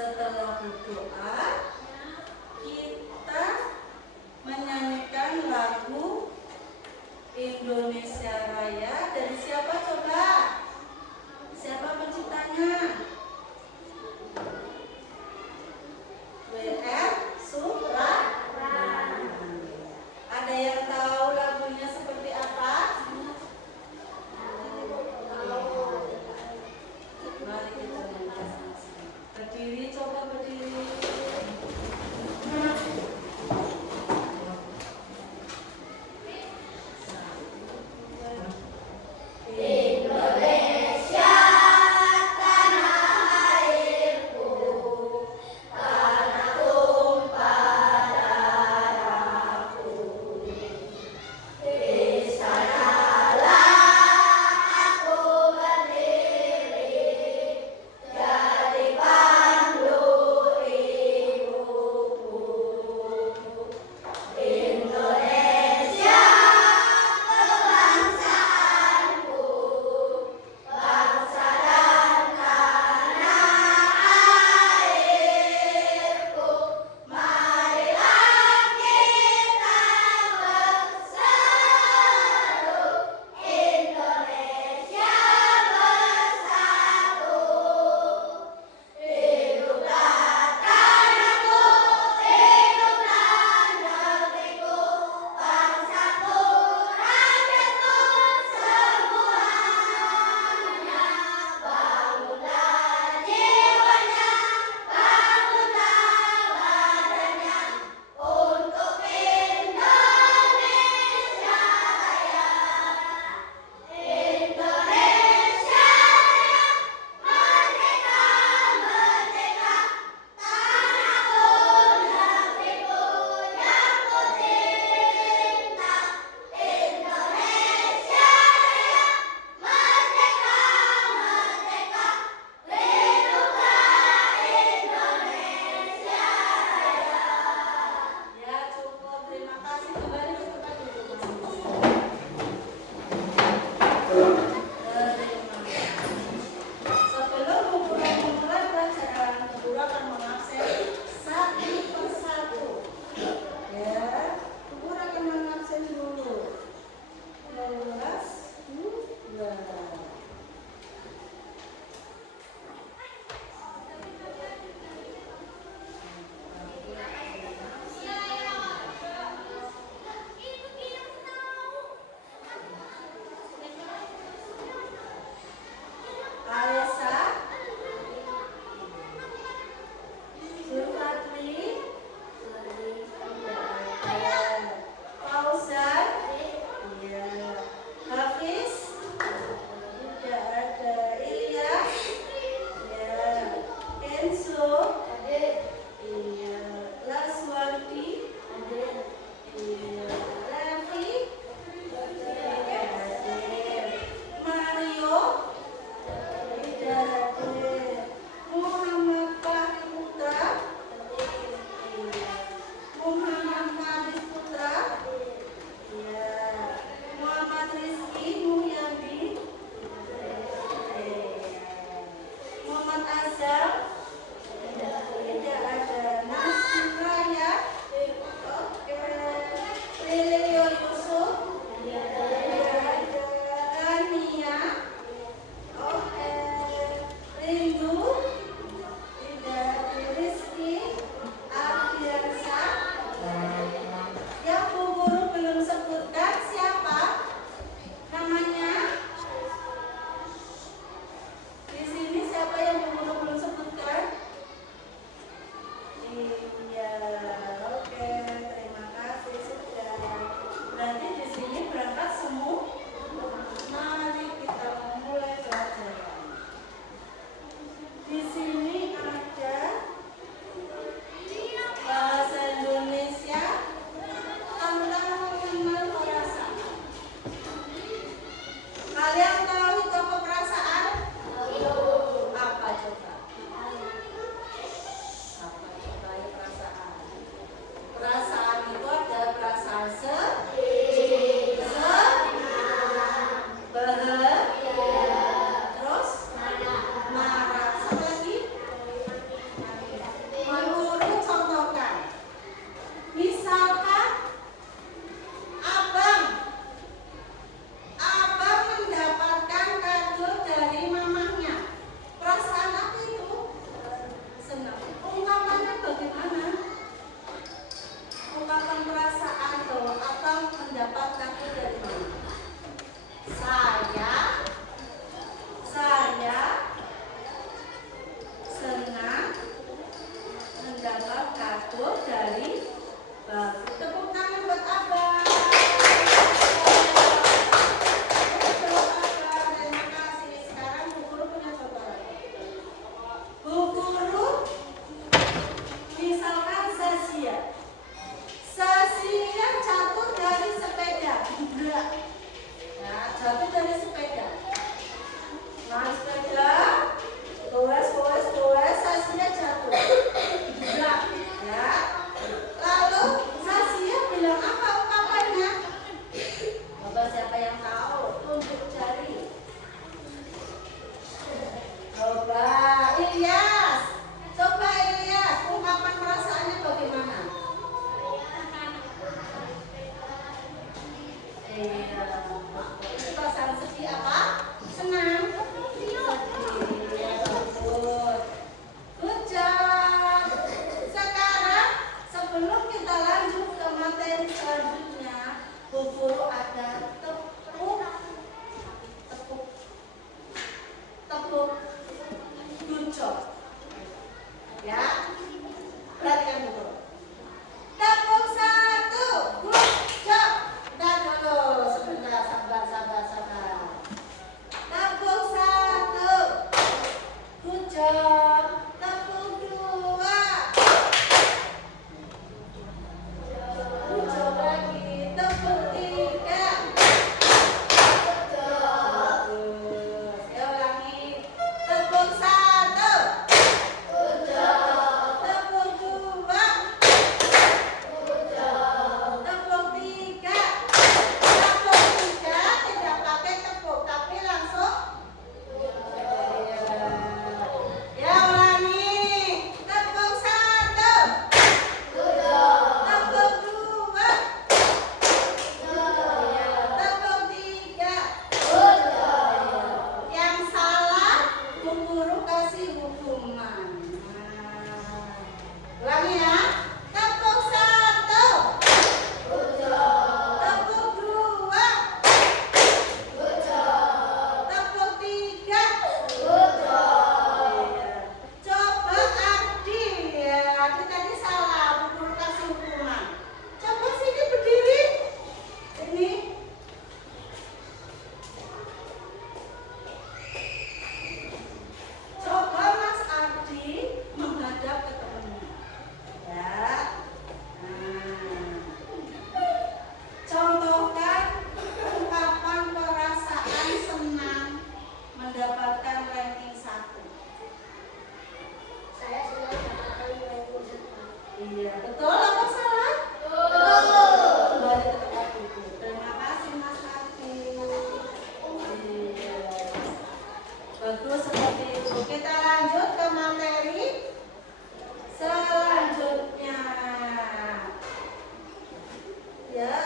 Setelah berdoa, kita menyanyikan lagu Indonesia Raya dari siapa coba? Siapa penciptanya? W.R. Supratman. Ada yang tahu lagunya seperti apa? Mari kita nyanyikan sama-sama. Berdiri, coba berdiri. Indonesia tanah Ini perasaan sedih apa? Senang? Sedih. Ya, bagus. Good job. Sekarang sebelum kita lanjut ke materi selanjutnya, Bu Guru ada tepuk good job. Ya, perhatikan Bu Guru. Tepuk satu, good job. Bentar dulu, sebentar, sabar. Tepuk satu, good job. Tepuk dua, good job lagi. Tepuk tiga, good job. Bagus. Ya, ulangi. Tepuk satu, good job. Tepuk dua, good job. Tepuk tiga tidak pakai tepuk tapi langsung. Ya, ulangi. Tepuk satu, good job. Tepuk dua, good job. Tepuk tiga, good job. Yang salah Bu Guru kasih hukuman. Ulangi ya. Tepuk satu, good job. Tepuk dua, good job. Tepuk tiga, good job. Coba adil ya. Adil tadi salah, Bu Guru kasih hukuman. Coba sini berdiri. Sini. Coba Mas Ardi menghadap ke temannya. Ya. Contohkan ungkapan perasaan senang mendapatkan ranking 1. Saya sudah mendapatkan ranking 1. Iya, betul apa salah? Betul. Kembali ke tempat duduk. Terima kasih Mas Ardi. Iya. Bagus seperti itu. Kita lanjut ke materi selanjutnya. Ya.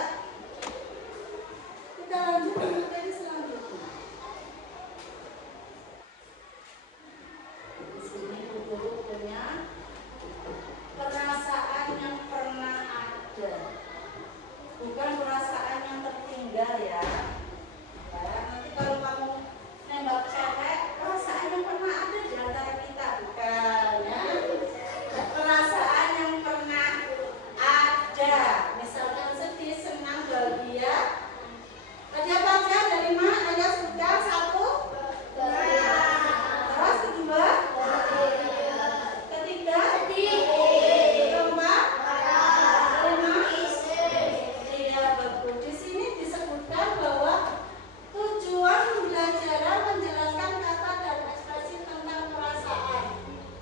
Kita lanjut ke materi selanjutnya. Di sini Bu punya perasaan yang pernah ada, bukan perasaan yang tertinggal ya. Nanti kalau kamu nembak cewek, perasaan yang pernah ada di antara kita, bukan ya. Perasaan yang pernah ada, misalkan sedih, senang, bahagia. Ada baca dari mana? Ada sudah satu. Terus kedua, ketiga, keempat, kelima. Iya, bagus. Di sini disebutkan bahwa tujuan pembelajaran menjelaskan kata dan ekspresi tentang perasaan,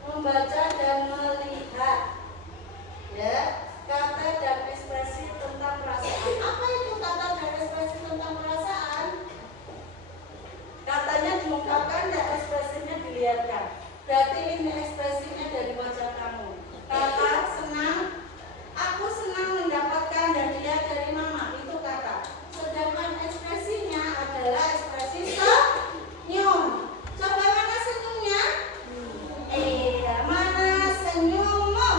membaca dan melihat. Ya, kata dan ekspresi tentang perasaan. Apa itu kata dan ekspresi tentang perasaan? Katanya diungkapkan dan ekspresinya dilihatkan. Berarti ini ekspresinya dari wajah kamu. Kata senang, aku senang mendapatkan hadiah dari mama, itu kata. Sedangkan ekspresinya adalah ekspresi senyum. Coba mana senyumnya? Mana senyummu?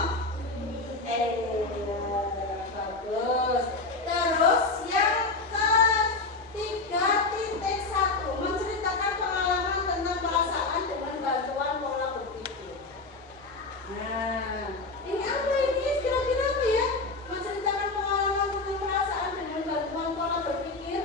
Bagus. Terus yang ketiga, titik 1, menceritakan pengalaman tentang perasaan dengan bantuan pola berpikir. Nah, ini apa ini? Kira-kira apa ya? Menceritakan pengalaman tentang perasaan dengan bantuan pola berpikir.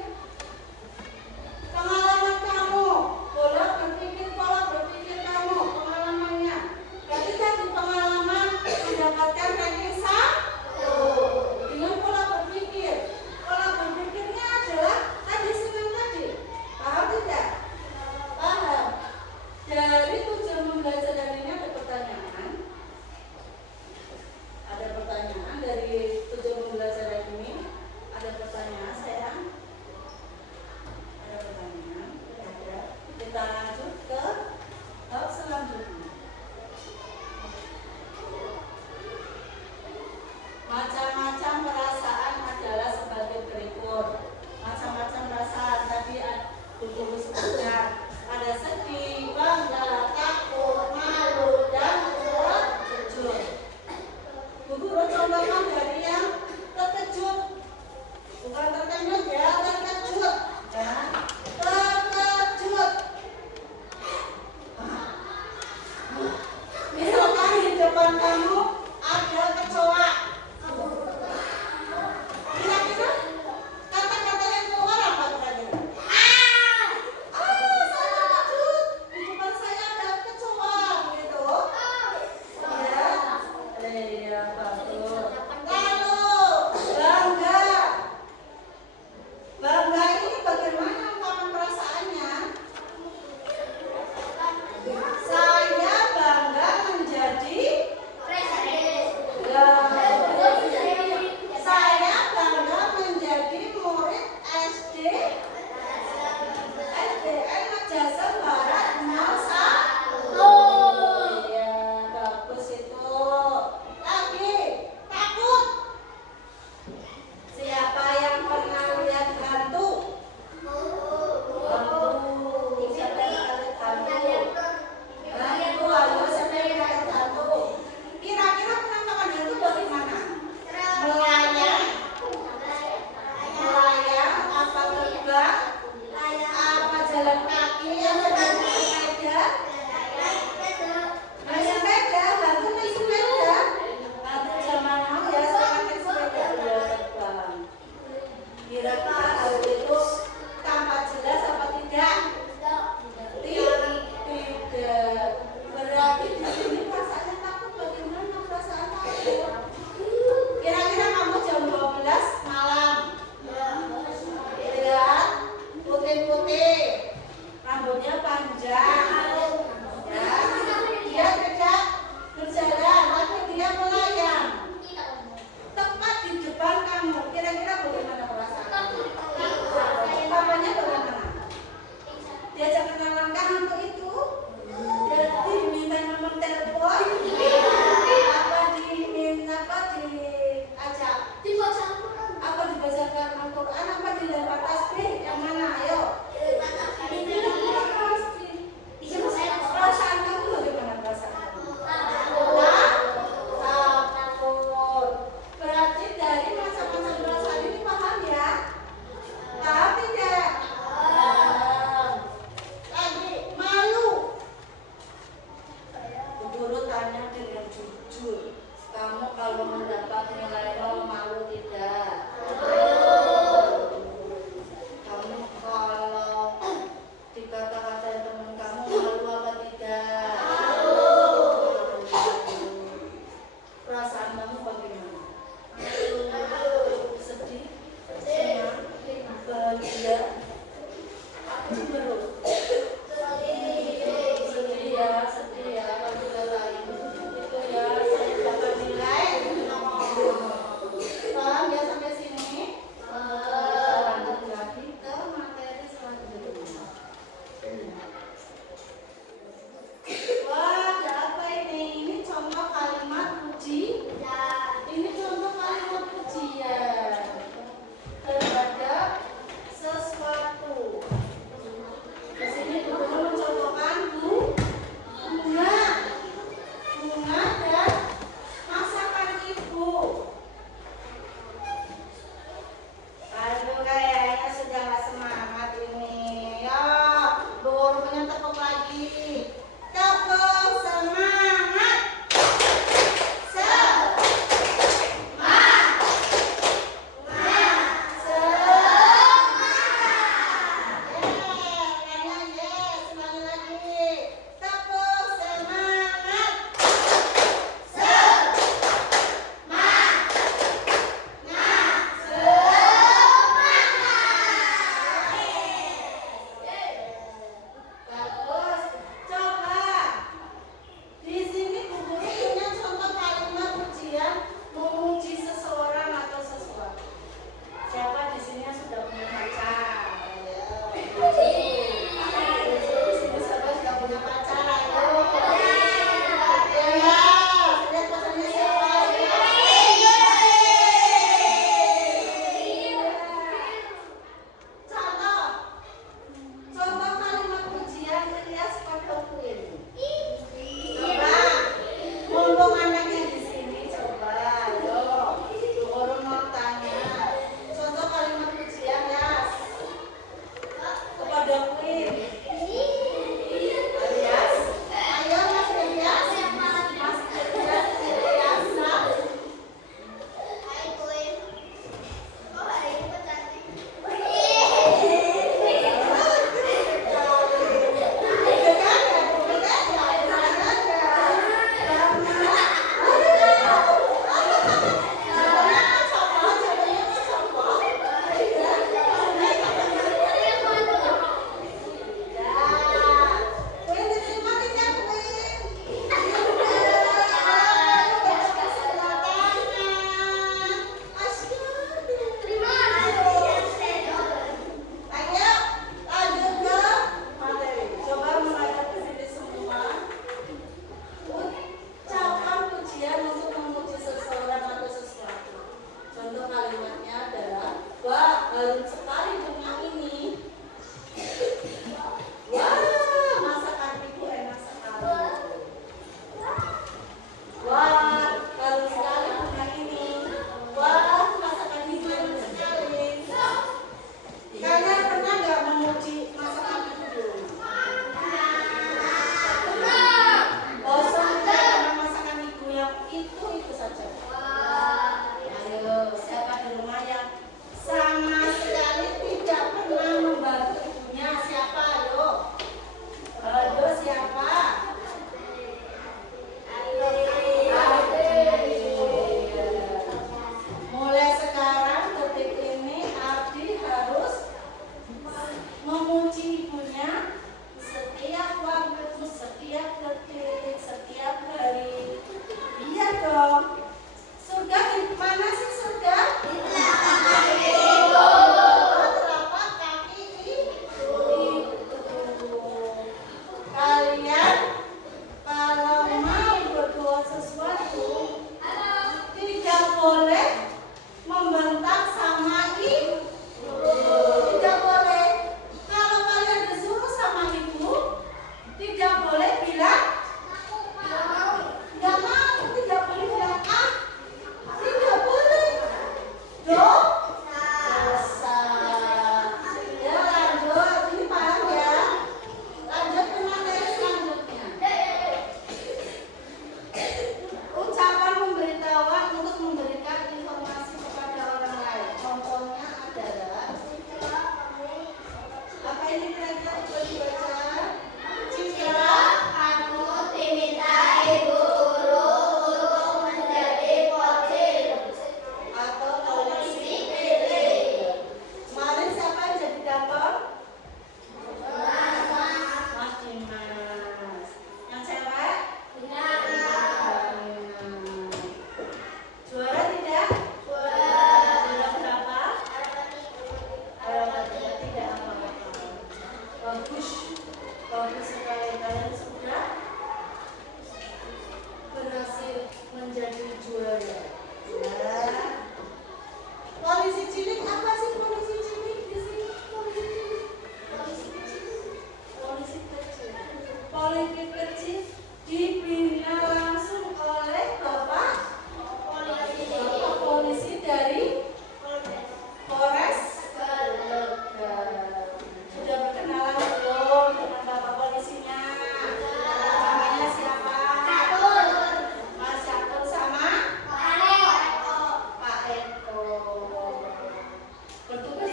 Bertugas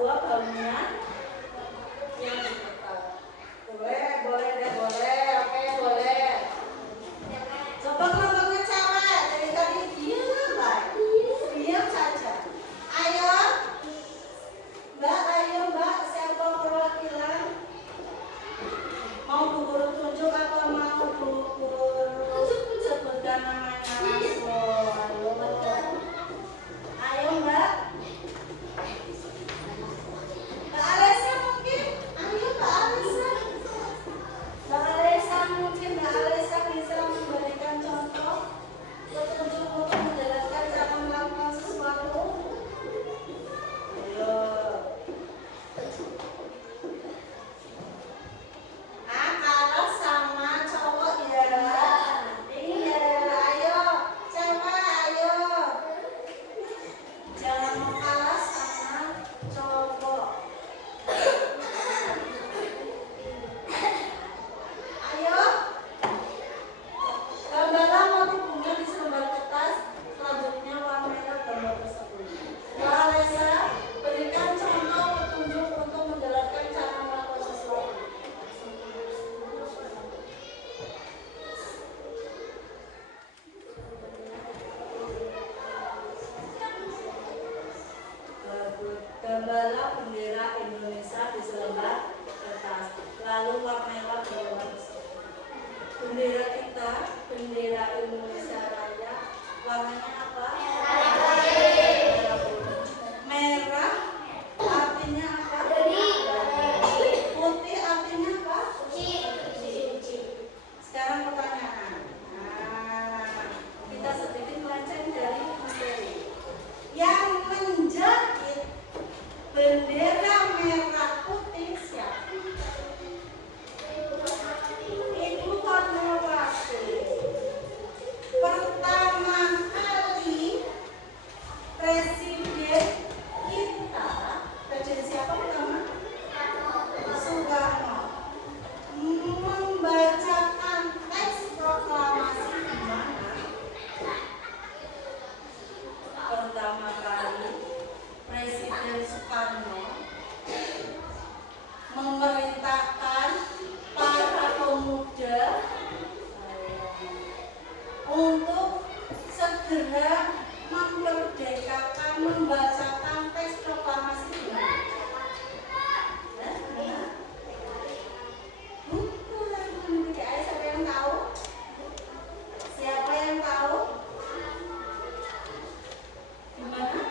sebuah bangunan yang ditetap. Boleh deh, boleh. Oke, boleh. Coba kelompoknya cewek dari tadi diam saja. Ayo, Mbak, siapa perwakilan? Mau Bu Guru tunjuk atau mau Bu Guru sebutkan namanya langsung? Ayo Mbak. Mbak Alesa mungkin? Ayo Mbak Alesa. Mbak Alesa mungkin Mbak Alesa bisa memberikan contoh petunjuk untuk menjelaskan cara melakukan sesuatu. Ayo. Kalau sama cowok ya. Iya, ayo cewek ayo. Jangan mau kalah sama cowok. Ayo. Gambarlah motif bunga di selembar kertas. Selanjutnya warna merah gambar tersebut. Mbak Alesa, berikan contoh petunjuk untuk menjelaskan cara melakukan sesuatu. Gambarlah bendera Indonesia di selembar kertas. Lalu warnailah gambar tersebut. Bendera kita, bendera Indonesia Raya, warnanya apa? Merah putih. Merah artinya apa? Putih artinya apa? Sekarang pertanyaan. Kita sedikit melenceng dari materi. Yang menjahit bendera merah putih siapa? Ibu Fatmawati. Pertama kali presiden kita, presiden siapa pertama? Soekarno membacakan teks proklamasi di mana? Pertama kali Presiden Soekarno memerintahkan para pemuda untuk segera memerdekakan, membacakan teks proklamasi di mana? Bukan, siapa yang tahu? Siapa yang tahu? Di mana?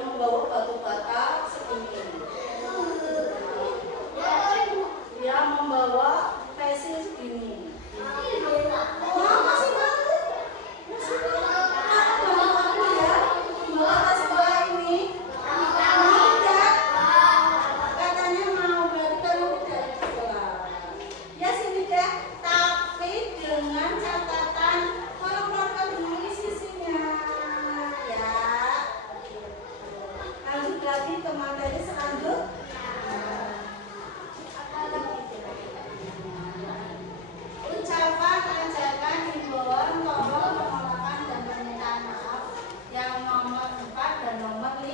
dia membawa batu bata segini. Dia membawa peci segini. Wah, masih malu. Masih malu. Aku ya membawa tas bola ini. Mau tidak? Katanya mau, berarti kamu tidak ikut sekolah. Ya sini deh, tapi dengan catatan kalau keluarga dulu sisinya. Ya. Lanjut lagi ke materi selanjutnya. Ucapan, ajakan, himbauan, tolong, penolakan, dan permintaan maaf yang nomor 4 dan nomor 5.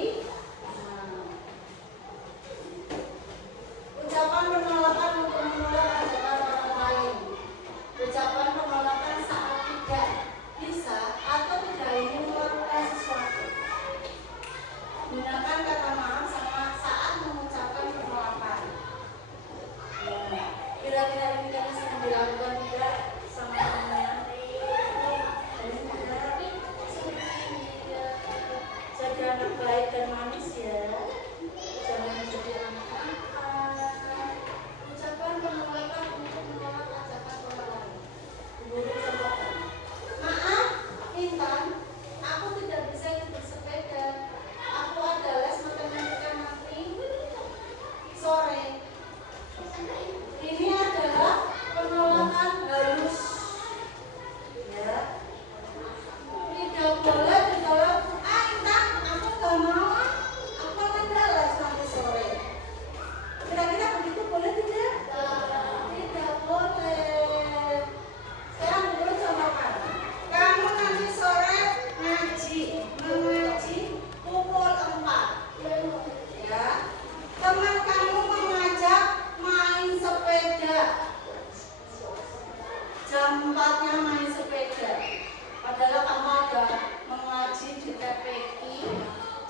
Ucapan penolakan untuk menolak ajakan orang lain. Ucapan penolakan saat tidak bisa atau tidak ingin melakukan sesuatu. Gunakan kata maaf sama saat mengucapkan penolakan. Kira-kira ini kan sering dilakukan tidak sama temannya? Jadi anak baik dan manis ya. Jangan menjadi anak nakal. Ucapan penolakan untuk menolak ajakan orang lain. Guru contohkan. Maaf, Intan, aku tidak bisa ikut bersepeda. Aku ada les matematika nanti sore. Ini adalah penolakan halus. Ya. Tidak boleh ditolak. Intan, aku gak mau. Aku ada les nanti sore. Kira-kira begitu boleh tidak? Tidak boleh. Sekarang dulu contohkan. Kamu nanti sore mengaji pukul 4. Ya. Teman kamu mengajak main sepeda. Jam 4-nya main sepeda. Padahal kamu ada mengaji di TPQ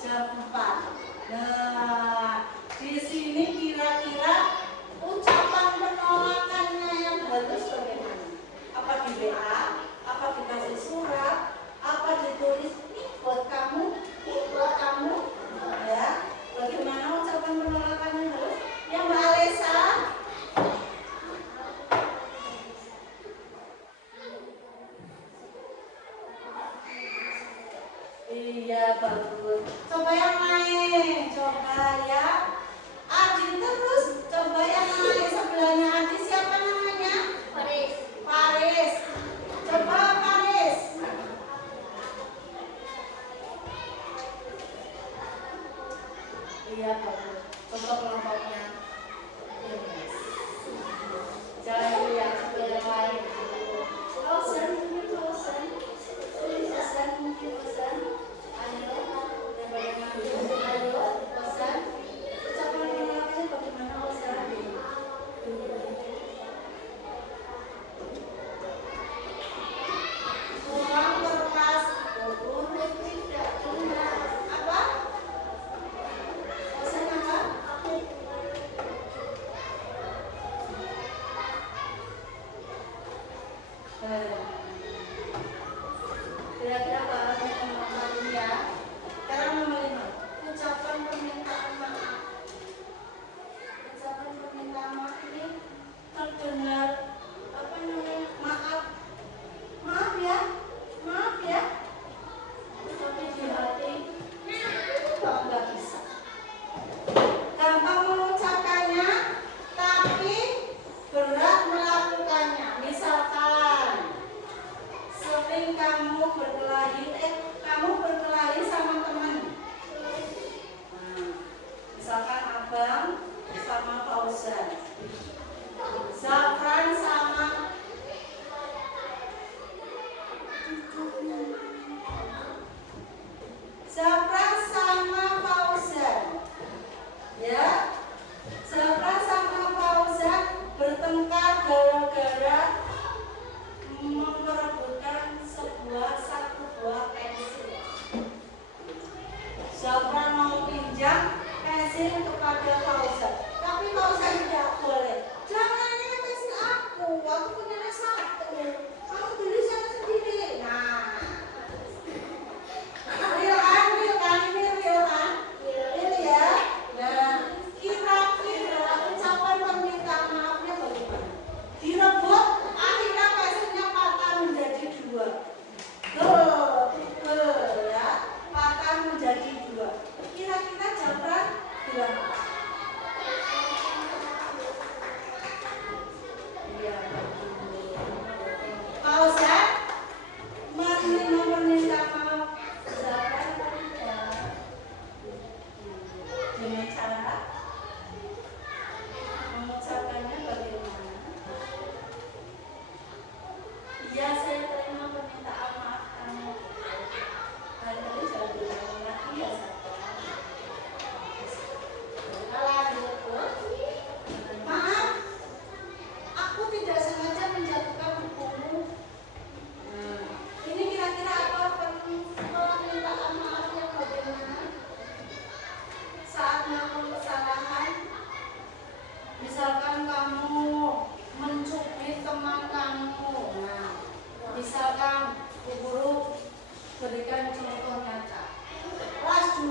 jam 4. Nah, di sini kira-kira ucapan penolakannya yang halus bagaimana? Apa di WA? Apa dikasih surat? Apa ditulis? Ini buat kamu, ini buat kamu. Ya, bagaimana ucapan penolakannya halus? Yang Mbak Alesa? Iya, bagus. Coba yang lain, coba ya. Adi terus, coba yang lain sebelahnya Adi siapa namanya? Faris. Coba Faris. Iya, bagus. Coba kelompoknya. Yes. Jangan lihat coba yang lain. Bosan, mungkin bosan. Bosan, mungkin bosan. Ayo, bagaimana? Ayo, bosan. Ucapan penolakannya bagaimana bosan? Kurang keras, berurut tidak benar. Apa? Bosan apa? Kira-kira Pak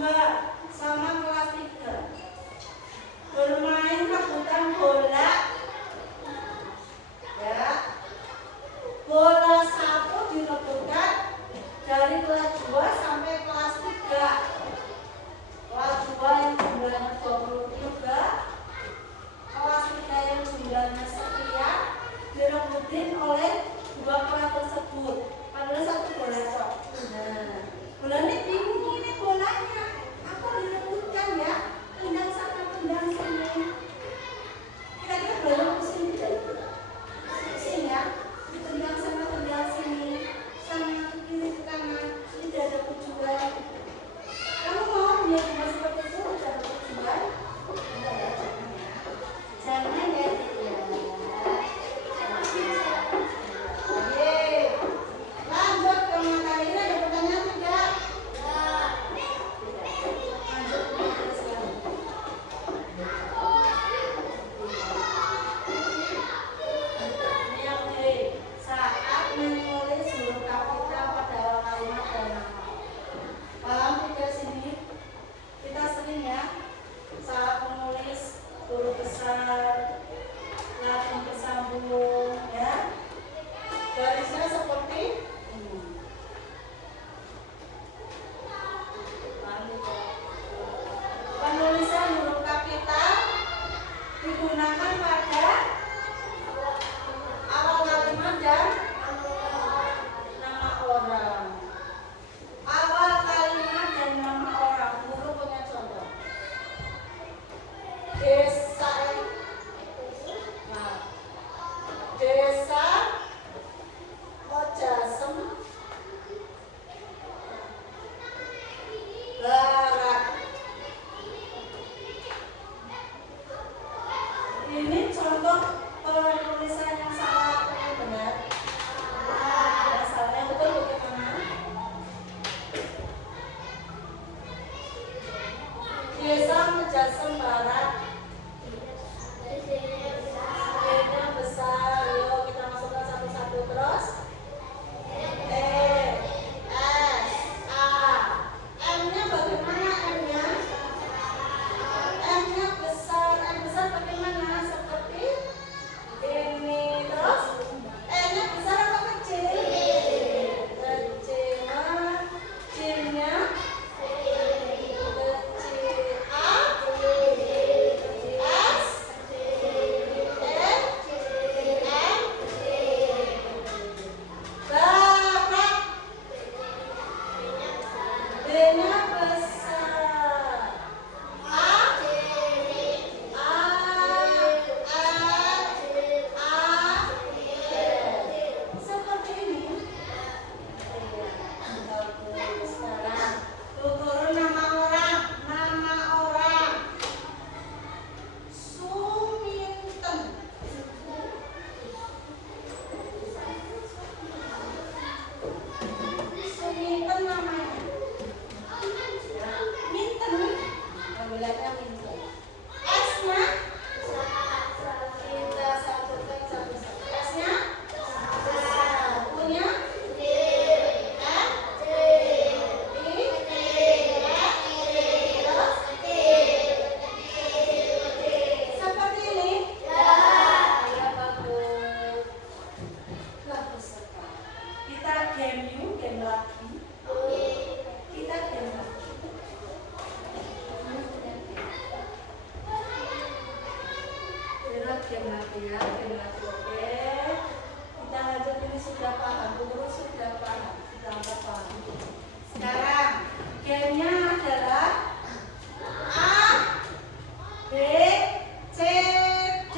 2 sama kelas 3. Bermain rebutan bola. Ya. Bola sapu direbutkan dari kelas 2 sampai kelas 3. Kelas 2 yang jumlahnya 23, kelas 3 yang jumlahnya sekian direbutin oleh 2 kelas tersebut. Padahal satu bola cok. Nah, bolanya bingung ini bolanya. Aku direbutkan ya. Tendang sana, tendang sini. Kira-kira bola pusing tidak? Pusing ya. Tendang sana, tendang sini. Sana ke kiri ke kanan. Tidak ada tujuan. Kamu mau dia cuma seperti itu? Tidak ada tujuan? Tidak ada jangan ya. Jangan ya. Oke. Lanjut ke materi ini, ada pertanyaan tidak? Lanjut ke materi selanjutnya. Ini yang pilih. Saat menulis huruf kapital pada awal kalimat dan nama. Paham tidak sini? Kita sering ya saat menulis huruf besar, latin bersambung, ya. Garisnya seperti ini. Paham tidak? Penulisan huruf kapital digunakan pada awal kalimat dan nama orang. Awal kalimat dan nama orang. Guru punya contoh. Desa. Nah, desa Mojasem Barat. Ini contoh penulisan yang salah atau yang benar? Yang salah, yang betul bagaimana? Desa Mojasem Barat. D-nya besar. Yuk kita masukkan satu-satu terus. S, A. M-nya bagaimana M-nya? M-nya besar. M besar bagaimana? Seperti ini. Terus E-nya besar atau kecil? Kecil. C-nya kecil. A, S, E, M. Barat. B-nya besar. A, seperti ini. Bagus. Sekarang tutur nama orang. Nama orang. Suminten. Suminten namanya. Minten. Bulannya minten. S-nya kita satukan satu-satu. S-nya punya M, I, terus seperti ini. Ya, bagus. Bagus sekali. Kita game yuk, game lagi. Kita game lagi. Game lagi ya, game lagi. Oke. Kita lanjut, ini sudah paham, guru sudah paham, sudah paham. Sekarang gamenya adalah A, B, C, D.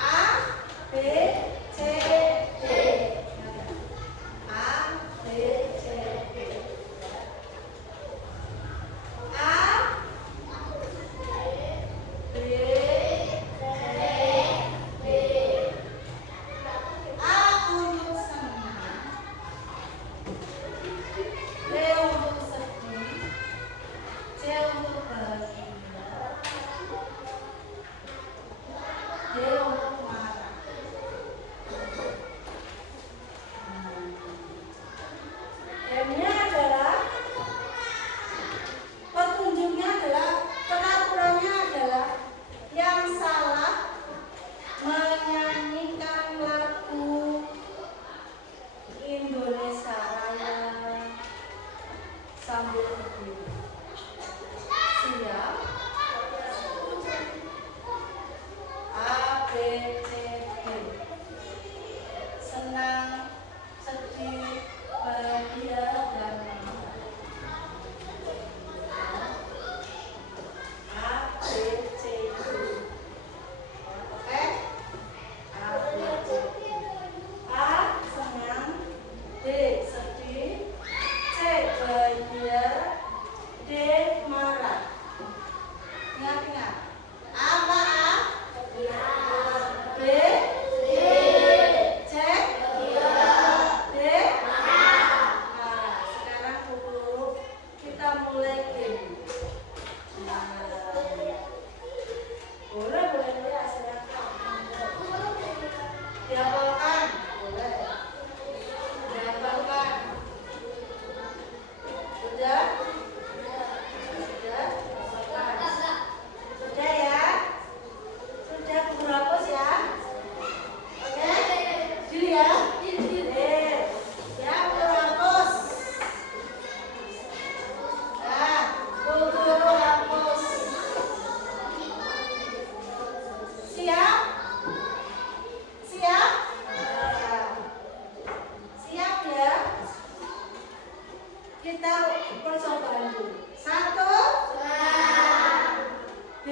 A, B, C, D. A, B, C, D. A, B, A untuk senang, B untuk marah. Ingat-ingat. Apa A? B? C? D? Marah. Sekarang Bu, kita mulai game. Boleh ya, silakan. Dihafalkan, boleh. Dihafalkan. Sudah? Sudah? Sudah ya? Sudah berapa ya? Oke? Jadi ya? Ya, berhapus. Nah, guru hapus. Siap? Siap? Siap ya? Kita percobaan dulu. 1 B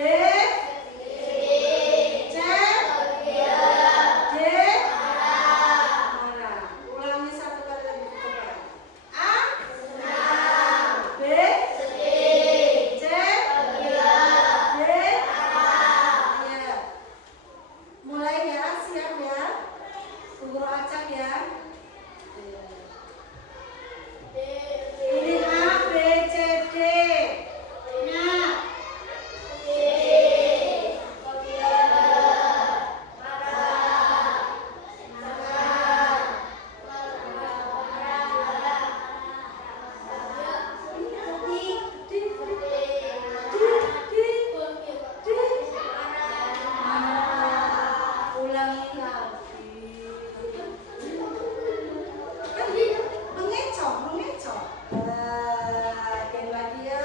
C D marah. Ulangi 1 kali lagi coba. A B C D ya. Mulai ya, siap ya. Tunggu acak ya. Ini A B C D. Nah. Ulangi lagi. Mengecoh. Game lagi ya.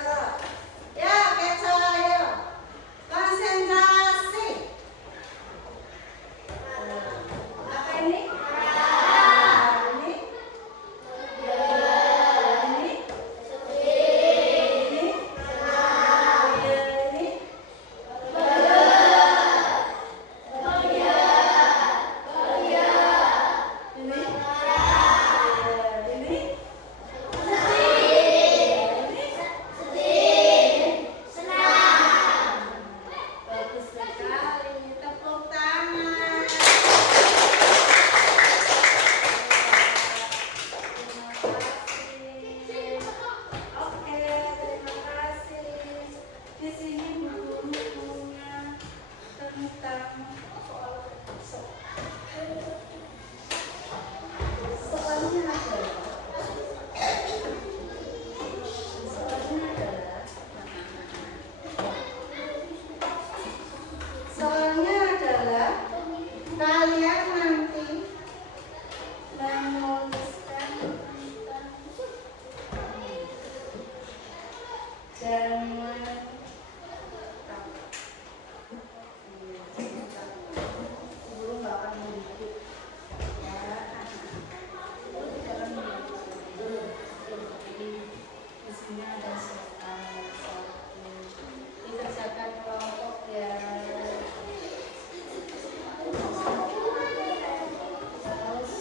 Ya, kecoh ayo. Konsentrasi. Apa ini? Ini? Ini? Ini? Ini? Ini? Bagus sekali, tepuk tangan. Terima kasih. Oke, terima kasih. Di sini buku-bukunya tentang soalnya adalah kalian nanti menuliskan tentang zaman guru nggak akan mendikit ya. Guru tidak akan mendikit. Di sini ada soal dikerjakan kelompok ya. Terus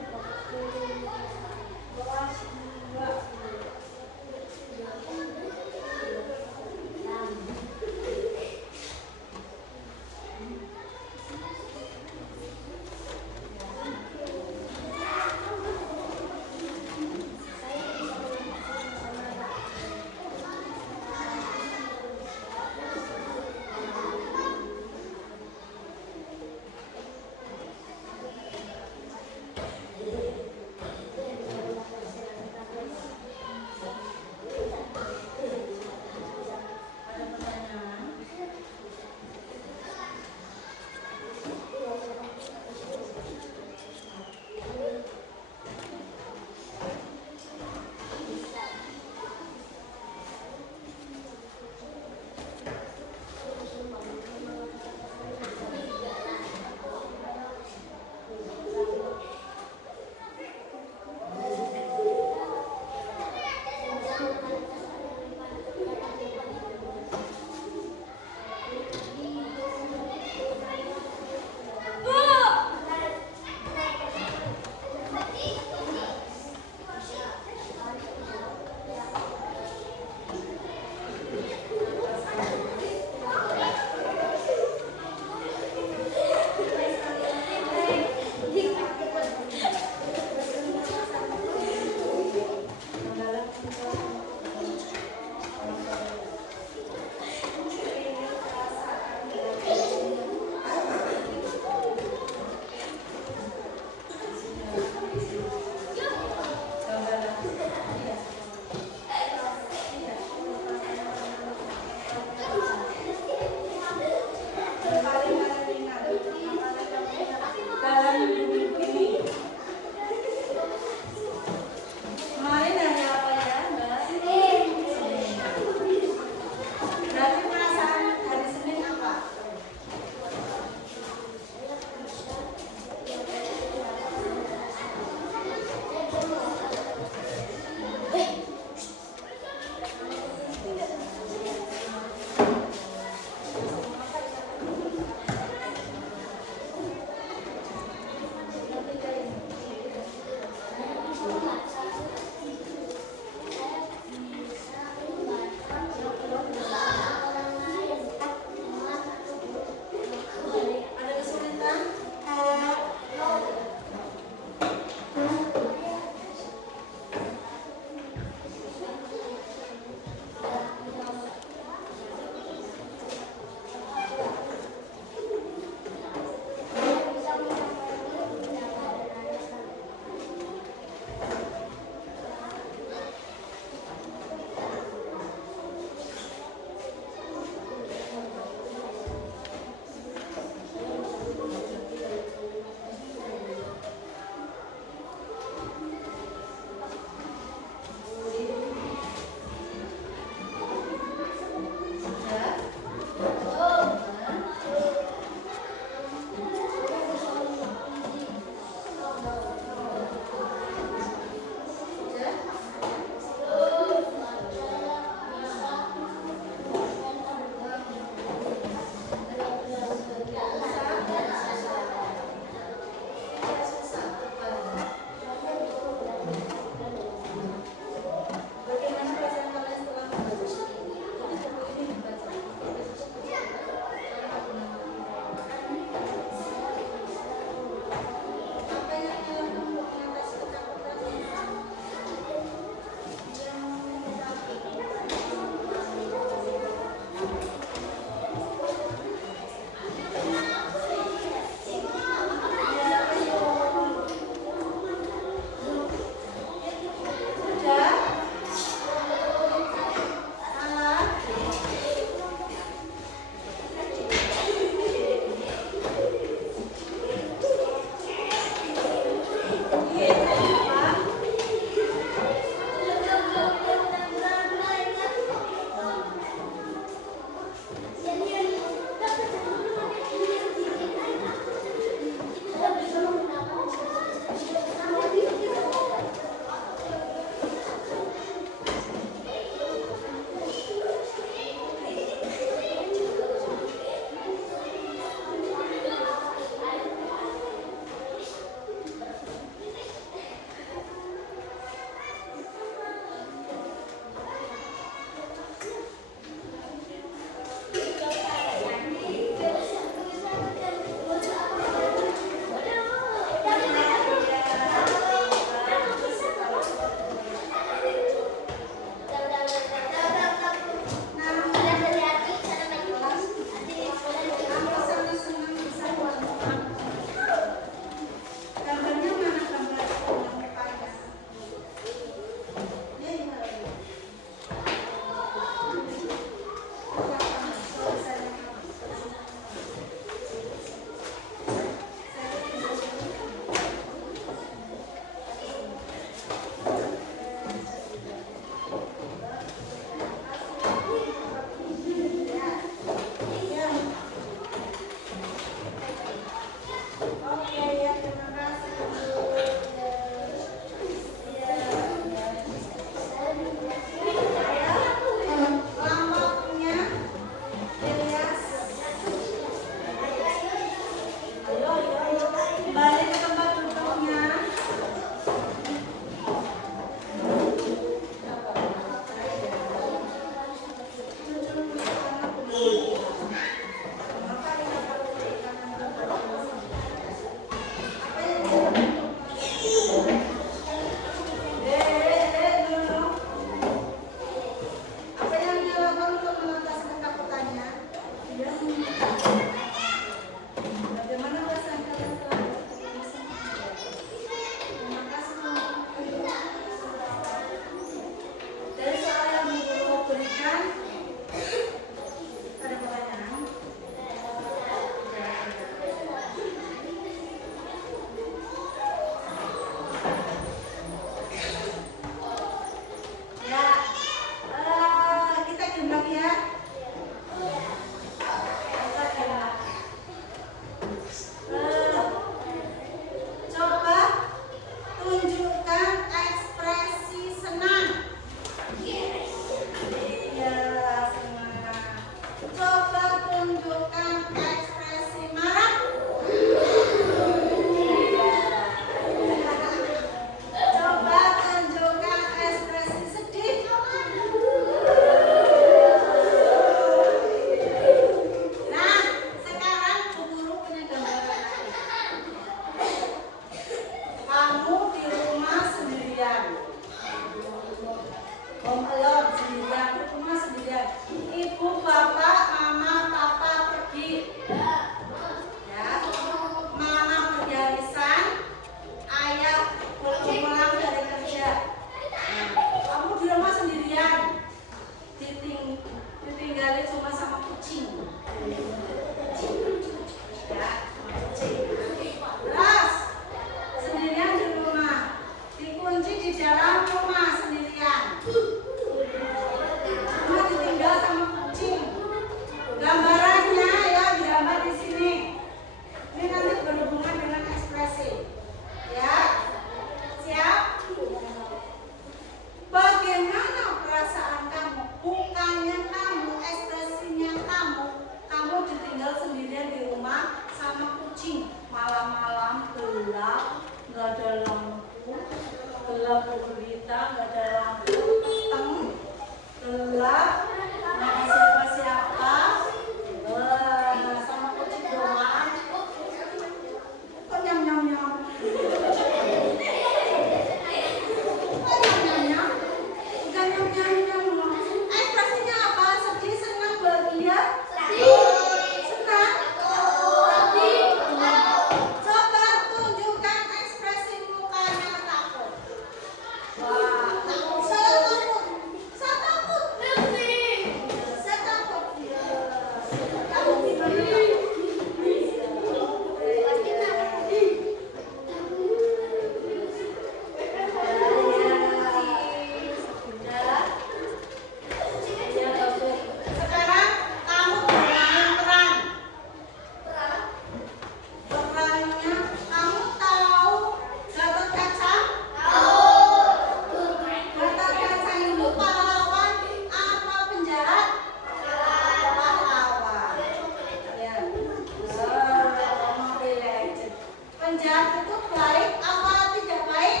itu baik apa tidak baik?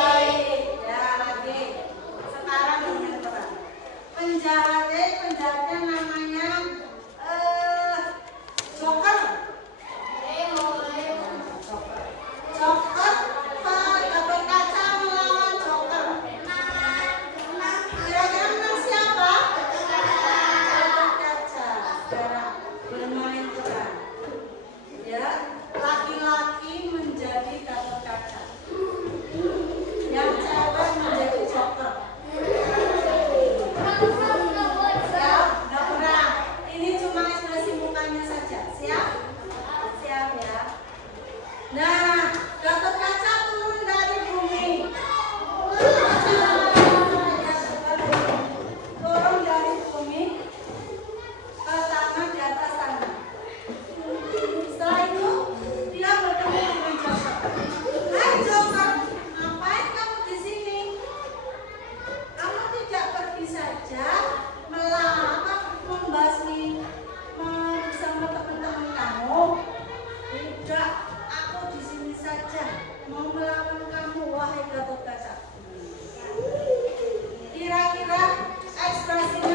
Baik. Ya lagi. Sekarang yang terang. Penjahatnya namanya Joker. Joker Gatot Kaca melawan Joker. Kira-kira menang siapa? Gatot Kaca. Sekarang bermain peran. Ya, laki-laki menjadi Gatot Kaca. Yang cewek menjadi Joker. Siap? Nggak pernah. Ini cuma ekspresi mukanya saja. Siap? Siap ya. Nah, Gatot Kaca turun dari bumi. Turun dari bumi ke tanah di atas sana. Setelah itu dia bertemu dengan Joker. Hai Joker, ngapain kamu di sini? Kamu tidak pergi saja membasmi bersama teman-teman kamu. Tidak, aku di sini saja mau melawan kamu, wahai Gatot Kaca. Kira-kira ekspresi